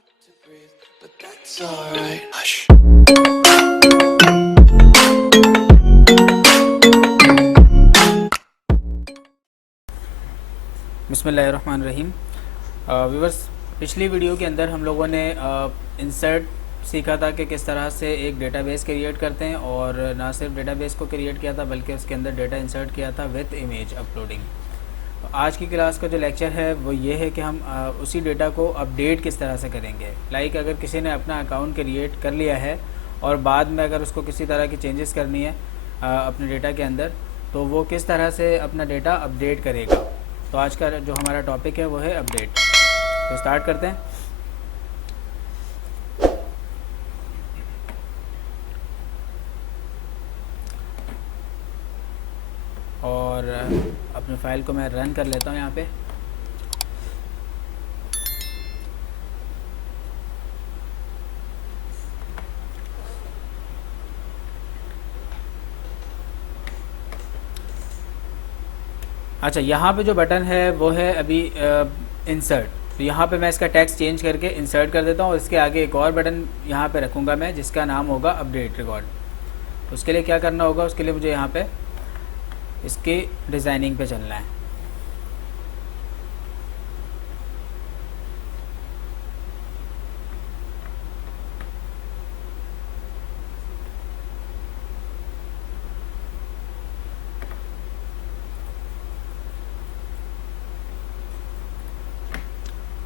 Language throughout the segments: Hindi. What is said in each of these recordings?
to breathe, but that's alright. Hush. बिस्मिल्लाहिर्रहमानिर्रहीम। व्यूवर्स, पिछली वीडियो के अंदर हम लोगों ने इंसर्ट सीखा था कि किस तरह से एक डेटाबेस क्रिएट करते हैं, और ना सिर्फ डेटाबेस को क्रिएट किया था बल्कि उसके अंदर डेटा इंसर्ट किया था विद इमेज अपलोडिंग। तो आज की क्लास का जो लेक्चर है वो ये है कि हम उसी डेटा को अपडेट किस तरह से करेंगे। लाइक अगर किसी ने अपना अकाउंट क्रिएट कर लिया है और बाद में अगर उसको किसी तरह की चेंजेस करनी है अपने डेटा के अंदर, तो वो किस तरह से अपना डेटा अपडेट करेगा। तो आज का जो हमारा टॉपिक है वो है अपडेट। तो स्टार्ट करते हैं। और अपनी फ़ाइल को मैं रन कर लेता हूँ यहाँ पे। अच्छा, यहाँ पे जो बटन है वो है अभी इंसर्ट। तो यहाँ पे मैं इसका टेक्स्ट चेंज करके इंसर्ट कर देता हूँ, और इसके आगे एक और बटन यहाँ पे रखूँगा मैं जिसका नाम होगा अपडेट रिकॉर्ड। तो उसके लिए क्या करना होगा, उसके लिए मुझे यहाँ पे इसकी डिज़ाइनिंग पे चलना है।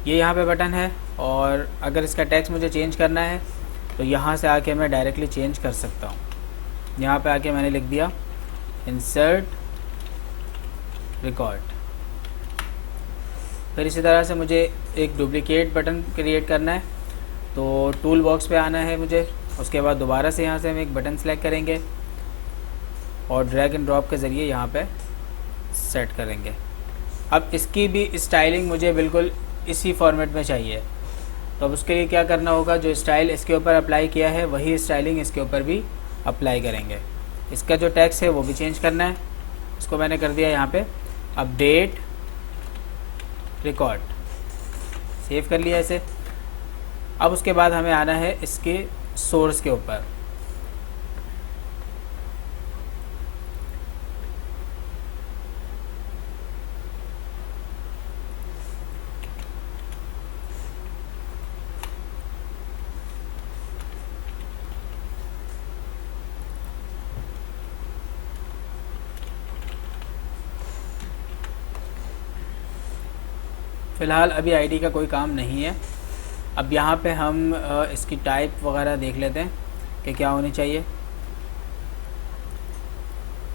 ये यहाँ पे बटन है, और अगर इसका टेक्स्ट मुझे चेंज करना है तो यहाँ से आके मैं डायरेक्टली चेंज कर सकता हूँ। यहाँ पे आके मैंने लिख दिया इंसर्ट रिकॉर्ड। फिर इसी तरह से मुझे एक डुप्लीकेट बटन क्रिएट करना है, तो टूल बॉक्स पे आना है मुझे। उसके बाद दोबारा से यहाँ से हम एक बटन सेलेक्ट करेंगे और ड्रैग एंड ड्रॉप के ज़रिए यहाँ पे सेट करेंगे। अब इसकी भी स्टाइलिंग मुझे बिल्कुल इसी फॉर्मेट में चाहिए। तो अब उसके लिए क्या करना होगा, जो स्टाइल इसके ऊपर अप्लाई किया है वही स्टाइलिंग इसके ऊपर भी अप्लाई करेंगे। इसका जो टेक्स्ट है वो भी चेंज करना है। इसको मैंने कर दिया यहाँ पे अपडेट रिकॉर्ड, सेव कर लिया इसे। अब उसके बाद हमें आना है इसके सोर्स के ऊपर। फ़िलहाल अभी आईडी का कोई काम नहीं है। अब यहाँ पे हम इसकी टाइप वगैरह देख लेते हैं कि क्या होनी चाहिए।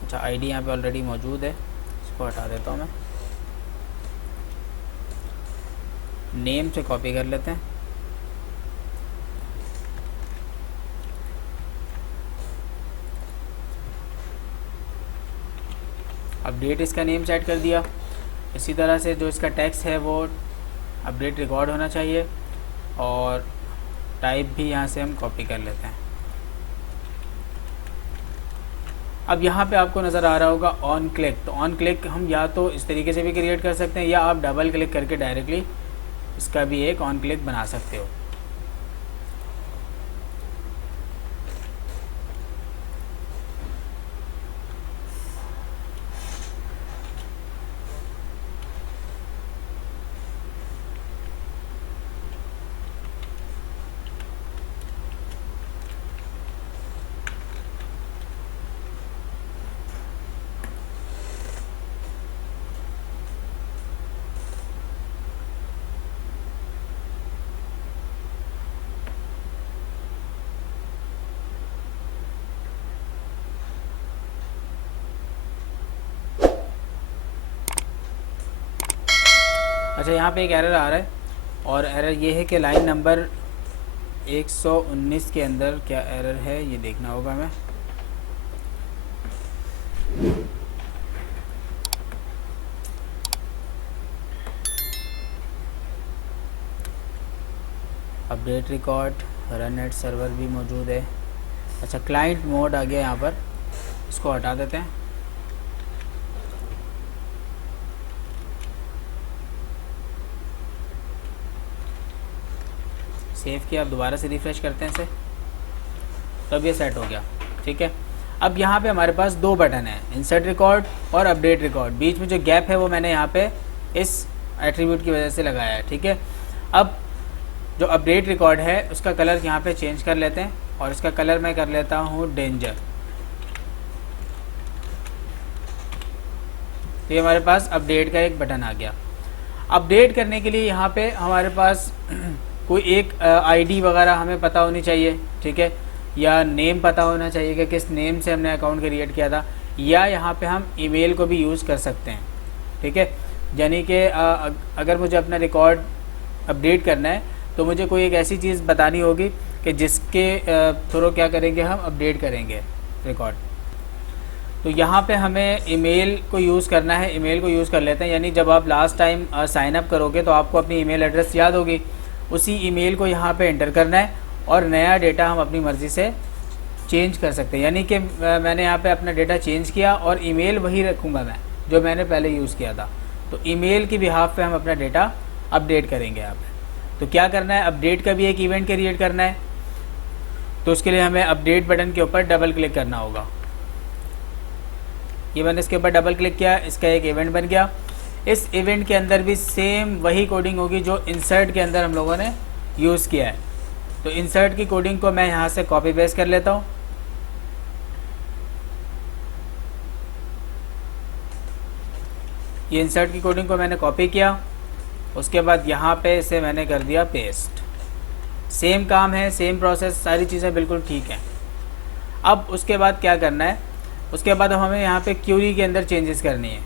अच्छा, आईडी यहाँ पे ऑलरेडी मौजूद है, इसको हटा देता हूँ मैं। नेम से कॉपी कर लेते हैं। अपडेट इसका नेम सेट कर दिया। इसी तरह से जो इसका टेक्स्ट है वो अपडेट रिकॉर्ड होना चाहिए, और टाइप भी यहाँ से हम कॉपी कर लेते हैं। अब यहाँ पे आपको नज़र आ रहा होगा ऑन क्लिक। तो ऑन क्लिक हम या तो इस तरीके से भी क्रिएट कर सकते हैं, या आप डबल क्लिक करके डायरेक्टली इसका भी एक ऑन क्लिक बना सकते हो। अच्छा, यहाँ पे एक एरर आ रहा है, और एरर ये है कि लाइन नंबर 119 के अंदर क्या एरर है ये देखना होगा हमें। Update record run at server भी मौजूद है। अच्छा, क्लाइंट मोड आ गया यहाँ पर, इसको हटा देते हैं। सेव किया, अब दोबारा से रिफ़्रेश करते हैं इसे, तो अब ये सेट हो गया। ठीक है, अब यहाँ पे हमारे पास दो बटन हैं, इंसर्ट रिकॉर्ड और अपडेट रिकॉर्ड। बीच में जो गैप है वो मैंने यहाँ पे इस एट्रीब्यूट की वजह से लगाया है। ठीक है, अब जो अपडेट रिकॉर्ड है उसका कलर यहाँ पे चेंज कर लेते हैं, और इसका कलर मैं कर लेता हूँ डेंजर। तो ये हमारे पास अपडेट का एक बटन आ गया। अपडेट करने के लिए यहाँ पे हमारे पास कोई एक आईडी वगैरह हमें पता होनी चाहिए। ठीक है, या नेम पता होना चाहिए कि किस नेम से हमने अकाउंट क्रिएट किया था, या यहाँ पे हम ईमेल को भी यूज़ कर सकते हैं। ठीक है, यानी कि अगर मुझे अपना रिकॉर्ड अपडेट करना है तो मुझे कोई एक ऐसी चीज़ बतानी होगी कि जिसके थ्रू क्या करेंगे, हम अपडेट करेंगे रिकॉर्ड। तो यहाँ पे हमें ईमेल को यूज़ करना है, ईमेल को यूज़ कर लेते हैं। यानी जब आप लास्ट टाइम साइन अप करोगे तो आपको अपनी ईमेल एड्रेस याद होगी, उसी ईमेल को यहाँ पे एंटर करना है और नया डेटा हम अपनी मर्ज़ी से चेंज कर सकते हैं। यानी कि मैंने यहाँ पे अपना डेटा चेंज किया और ईमेल वही रखूँगा मैं जो मैंने पहले यूज़ किया था। तो ईमेल की बिहाफ पे हम अपना डेटा अपडेट करेंगे यहाँ पे। तो क्या करना है, अपडेट का भी एक इवेंट क्रिएट करना है। तो उसके लिए हमें अपडेट बटन के ऊपर डबल क्लिक करना होगा। ये मैंने इसके ऊपर डबल क्लिक किया, इसका एक इवेंट बन गया। इस इवेंट के अंदर भी सेम वही कोडिंग होगी जो इंसर्ट के अंदर हम लोगों ने यूज़ किया है। तो इंसर्ट की कोडिंग को मैं यहाँ से कॉपी पेस्ट कर लेता हूँ। ये इंसर्ट की कोडिंग को मैंने कॉपी किया, उसके बाद यहाँ पे इसे मैंने कर दिया पेस्ट। सेम काम है, सेम प्रोसेस, सारी चीज़ें बिल्कुल ठीक हैं। अब उसके बाद क्या करना है, उसके बाद हमें यहाँ पे क्यूरी के अंदर चेंजेस करनी है,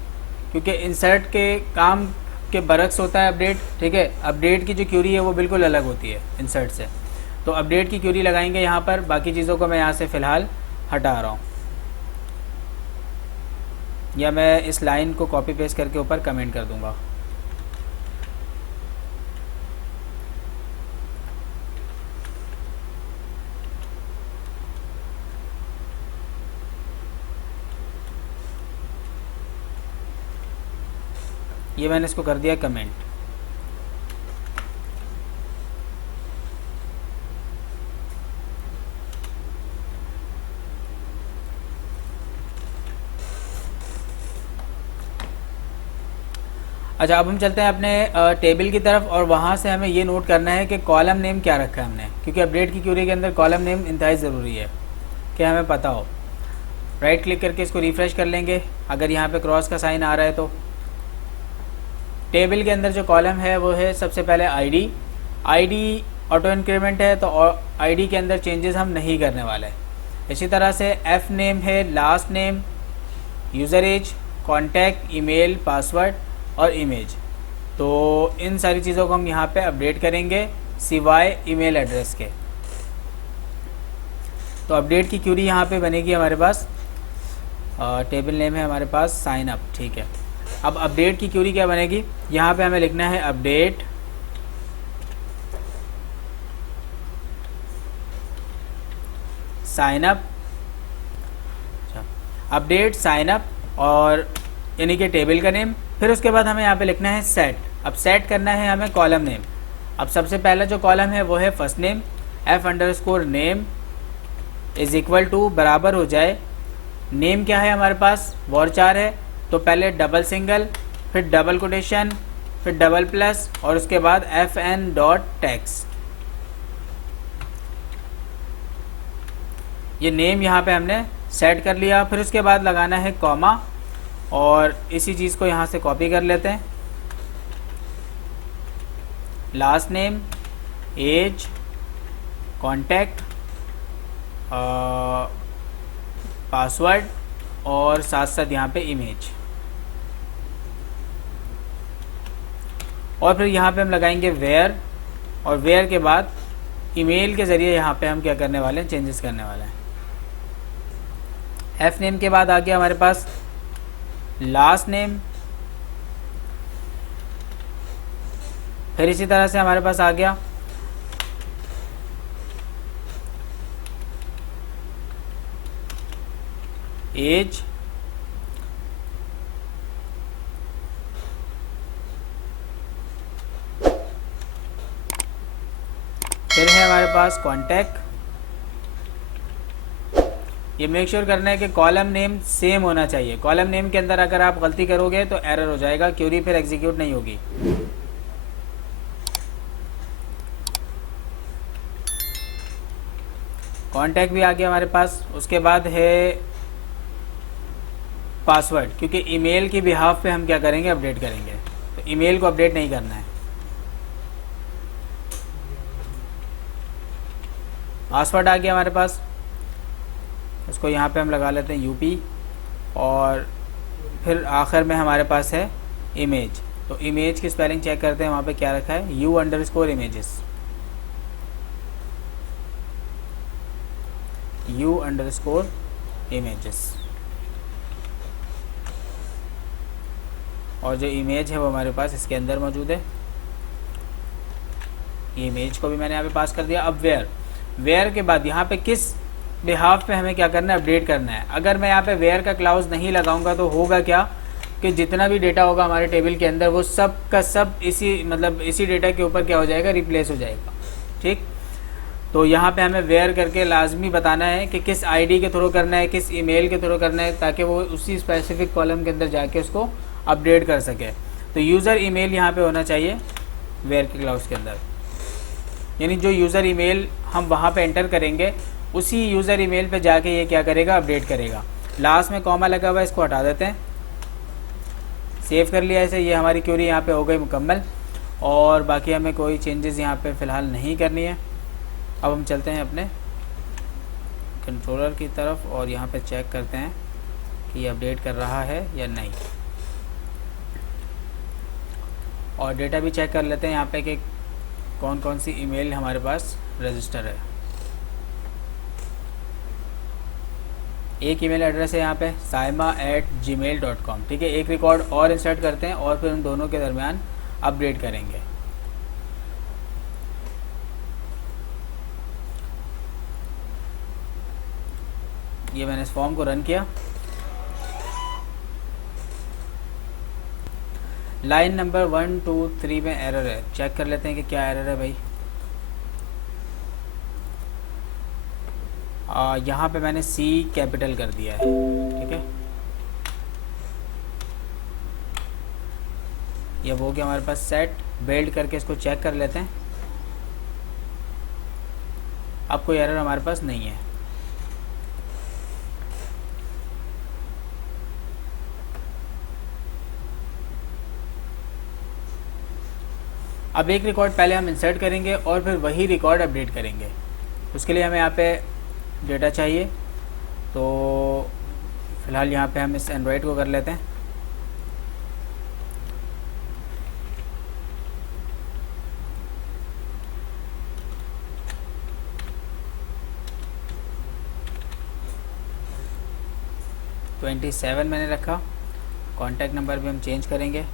क्योंकि इंसर्ट के काम के बरक्स होता है अपडेट। ठीक है, अपडेट की जो क्यूरी है वो बिल्कुल अलग होती है इंसर्ट से। तो अपडेट की क्यूरी लगाएंगे यहाँ पर। बाकी चीज़ों को मैं यहाँ से फ़िलहाल हटा रहा हूँ, या मैं इस लाइन को कॉपी पेस्ट करके ऊपर कमेंट कर दूँगा। ये मैंने इसको कर दिया कमेंट। अच्छा, अब हम चलते हैं अपने टेबल की तरफ, और वहाँ से हमें ये नोट करना है कि कॉलम नेम क्या रखा है हमने, क्योंकि अपडेट की क्यूरी के अंदर कॉलम नेम इंतहाई ज़रूरी है कि हमें पता हो। राइट क्लिक करके इसको रिफ़्रेश कर लेंगे। अगर यहाँ पे क्रॉस का साइन आ रहा है तो टेबल के अंदर जो कॉलम है वो है सबसे पहले आईडी। आईडी ऑटो इंक्रीमेंट है, तो आईडी के अंदर चेंजेस हम नहीं करने वाले। इसी तरह से एफ नेम है, last name, user age, contact, email, password और इमेज। तो इन सारी चीज़ों को हम यहाँ पे अपडेट करेंगे सिवाय ईमेल एड्रेस के। तो अपडेट की क्यूरी यहाँ पे बनेगी हमारे पास, टेबल नेम है हमारे पास साइन अप। ठीक है, अब अपडेट की क्यूरी क्या बनेगी, यहाँ पे हमें लिखना है update sign up. Update sign up, और यानी कि टेबल का नेम। फिर उसके बाद हमें यहाँ पे लिखना है सेट। अब सेट करना है हमें कॉलम नेम। अब सबसे पहला जो कॉलम है वो है first name. f_name is equal to बराबर हो जाए, नेम क्या है हमारे पास, वॉरचार है। तो पहले डबल सिंगल, फिर डबल कोटेशन, फिर डबल प्लस, और उसके बाद fn.text। ये नेम यहाँ पे हमने सेट कर लिया। फिर उसके बाद लगाना है कॉमा, और इसी चीज़ को यहाँ से कॉपी कर लेते हैं। Last name, age, contact, password, और साथ साथ यहाँ पे इमेज। और फिर यहाँ पे हम लगाएंगे वेयर, और वेयर के बाद ईमेल के ज़रिए यहाँ पे हम क्या करने वाले हैं, चेंजेस करने वाले हैं। एफ नेम के बाद आ गया हमारे पास लास्ट नेम। फिर इसी तरह से हमारे पास आ गया एज, फिर है हमारे पास कॉन्टैक्ट। ये मेक श्योर करना है कि कॉलम नेम सेम होना चाहिए। कॉलम नेम के अंदर अगर आप गलती करोगे तो एरर हो जाएगा, क्वेरी फिर एग्जीक्यूट नहीं होगी। कॉन्टैक्ट भी आ गया हमारे पास। उसके बाद है पासवर्ड, क्योंकि ईमेल की बिहाफ पे हम क्या करेंगे, अपडेट करेंगे, तो ईमेल को अपडेट नहीं करना है। पासवर्ड आ गया हमारे पास, उसको यहाँ पे हम लगा लेते हैं यूपी। और फिर आखिर में हमारे पास है इमेज। तो इमेज की स्पेलिंग चेक करते हैं, वहाँ पे क्या रखा है, U_images, U_images। और जो इमेज है वो हमारे पास इसके अंदर मौजूद है। ये इमेज को भी मैंने यहाँ पे पास कर दिया। अब वेयर के बाद यहाँ पे किस बिहाफ पे हमें क्या करना है, अपडेट करना है। अगर मैं यहाँ पे वेयर का क्लाउज नहीं लगाऊंगा तो होगा क्या कि जितना भी डेटा होगा हमारे टेबल के अंदर वो सब का सब इसी डेटा के ऊपर क्या हो जाएगा, रिप्लेस हो जाएगा। ठीक, तो यहाँ पे हमें वेयर करके लाजमी बताना है कि किस आईडी के थ्रू करना है, किस ईमेल के थ्रू करना है, ताकि वो उसी स्पेसिफिक कॉलम के अंदर जाके उसको अपडेट कर सके। तो यूज़र ईमेल यहाँ पे होना चाहिए वेयर के क्लाउज के अंदर, यानी जो यूज़र ईमेल हम वहाँ पे एंटर करेंगे उसी यूज़र ईमेल पे जाके ये क्या करेगा, अपडेट करेगा। लास्ट में कॉमा लगा हुआ है, इसको हटा देते हैं। सेव कर लिया ऐसे, ये हमारी क्वेरी यहाँ पे हो गई मुकम्मल। और बाकी हमें कोई चेंजेस यहाँ पे फ़िलहाल नहीं करनी है। अब हम चलते हैं अपने कंट्रोलर की तरफ और यहाँ पे चेक करते हैं कि ये अपडेट कर रहा है या नहीं। और डेटा भी चेक कर लेते हैं यहाँ पे कि कौन कौन सी ईमेल हमारे पास रजिस्टर है। एक ईमेल एड्रेस है यहाँ पे saima@gmail.com। ठीक है, एक रिकॉर्ड और इंसर्ट करते हैं और फिर उन दोनों के दरमियान अपडेट करेंगे। ये मैंने इस फॉर्म को रन किया। लाइन नंबर 1, 2, 3 में एरर है, चेक कर लेते हैं कि क्या एरर है भाई। यहाँ पे मैंने C कैपिटल कर दिया है। ठीक है, ये हो गया हमारे पास सेट। बिल्ड करके इसको चेक कर लेते हैं। अब कोई एरर हमारे पास नहीं है। अब एक रिकॉर्ड पहले हम इंसर्ट करेंगे और फिर वही रिकॉर्ड अपडेट करेंगे। उसके लिए हमें यहाँ पे डेटा चाहिए, तो फ़िलहाल यहाँ पे हम इस एंड्रॉयड को कर लेते हैं। तो 27 मैंने रखा। कॉन्टैक्ट नंबर भी हम चेंज करेंगे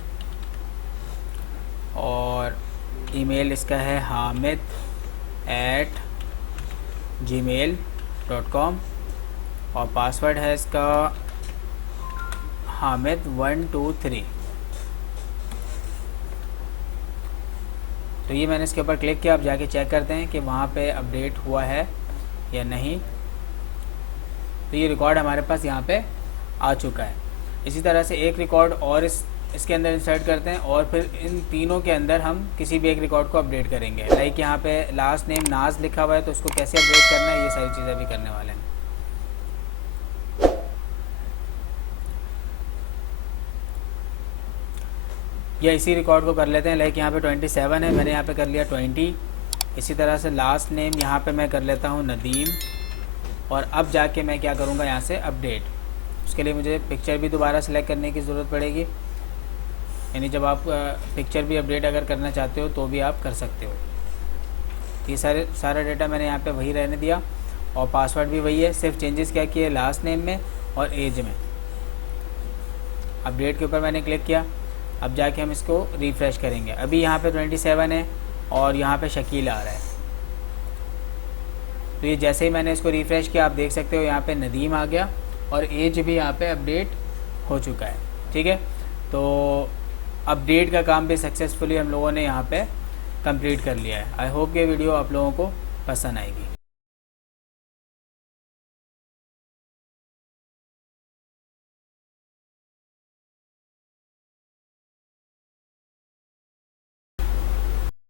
और ईमेल इसका है hamid@gmail.com और पासवर्ड है इसका hamid123। तो ये मैंने इसके ऊपर क्लिक किया। अब जाके चेक करते हैं कि वहाँ पे अपडेट हुआ है या नहीं। तो ये रिकॉर्ड हमारे पास यहाँ पे आ चुका है। इसी तरह से एक रिकॉर्ड और इसके अंदर इंसर्ट करते हैं और फिर इन तीनों के अंदर हम किसी भी एक रिकॉर्ड को अपडेट करेंगे। लाइक यहाँ पे लास्ट नेम नाज लिखा हुआ है, तो उसको कैसे अपडेट करना है, ये सारी चीज़ें भी करने वाले हैं। या इसी रिकॉर्ड को कर लेते हैं। लाइक यहाँ पे 27 है, मैंने यहाँ पे कर लिया 20। इसी तरह से लास्ट नेम यहाँ पे मैं कर लेता हूँ नदीम। और अब जाके मैं क्या करूँगा, यहाँ से अपडेट। उसके लिए मुझे पिक्चर भी दोबारा सेलेक्ट करने की ज़रूरत पड़ेगी, यानी जब आप पिक्चर भी अपडेट अगर करना चाहते हो तो भी आप कर सकते हो। ये सारा डेटा मैंने यहाँ पे वही रहने दिया और पासवर्ड भी वही है। सिर्फ चेंजेस क्या किए, लास्ट नेम में और एज में। अपडेट के ऊपर मैंने क्लिक किया। अब जाके हम इसको रिफ़्रेश करेंगे। अभी यहाँ पे 27 है और यहाँ पे शकील आ रहा है। तो ये जैसे ही मैंने इसको रिफ़्रेश किया, आप देख सकते हो यहाँ पे नदीम आ गया और एज भी यहाँ पे अपडेट हो चुका है। ठीक है, तो अपडेट का काम भी सक्सेसफुली हम लोगों ने यहाँ पे कंप्लीट कर लिया है। आई होप ये वीडियो आप लोगों को पसंद आएगी।